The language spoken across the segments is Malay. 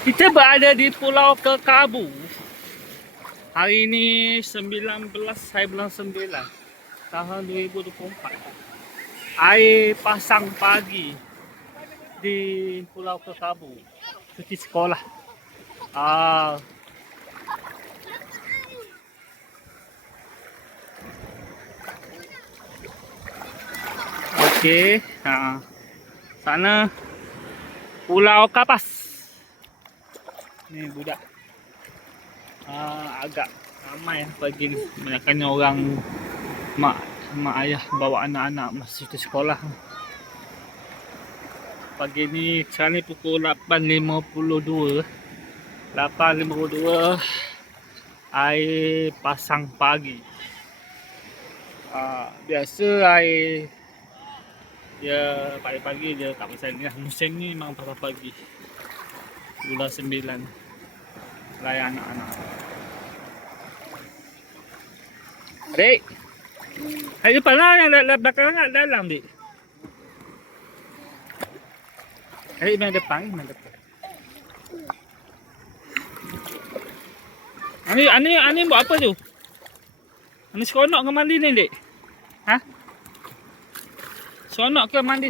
Kita berada di Pulau Kekabu. Hari ini 19 hari bulan 9 tahun 2024. Air pasang pagi di Pulau Kekabu. Cuti sekolah. Okey. Sana Pulau Kapas. Ni budak agak ramai pagi ni. Kebanyakannya orang mak ayah bawa anak-anak masih ke sekolah. Pagi ni sekarang ni pukul 8.52. Air pasang pagi. Biasa air dia pagi-pagi dia tak pasal ni lah. Musim ni memang pasang pagi. Bulan 9 layan anak-anak. Adik, adik depan lah, yang belakang kat dalam dik. Adik main depan, main depan. Ani buat apa tu? Ani seronok ke mandi ni dik? Ha? Seronok ke mandi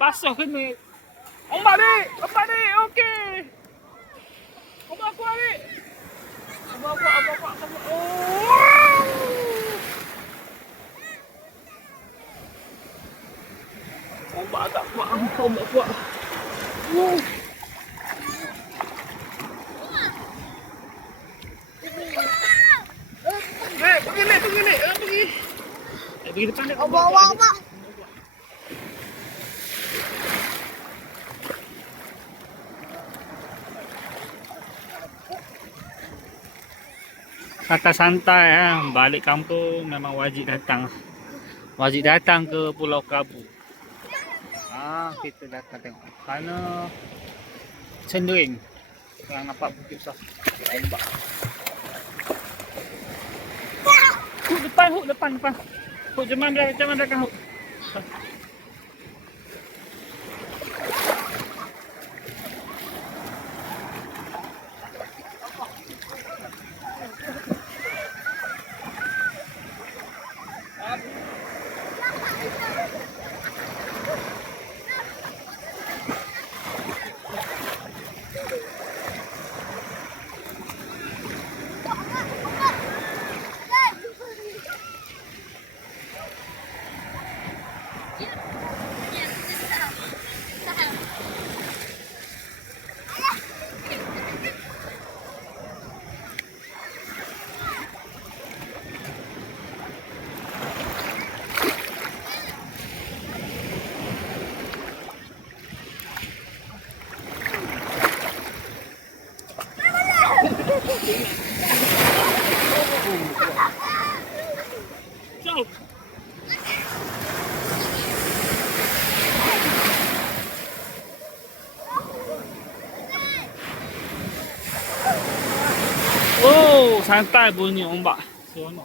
basuh ke ni? Ombak dik, okey. Ombak aku dik. Ombak. Ombak tak kuat, ombak kuat. Pergi depan dik. Ombak. Santai-santai balik kampung memang wajib datang. Wajib datang ke Pulau Kekabu. Kita datang tengok. Kerana cendering. Yang nampak putih besar. Ombak. Hook depan. Hook jangan belakang hook. Santai bunyi ombak. Seronok.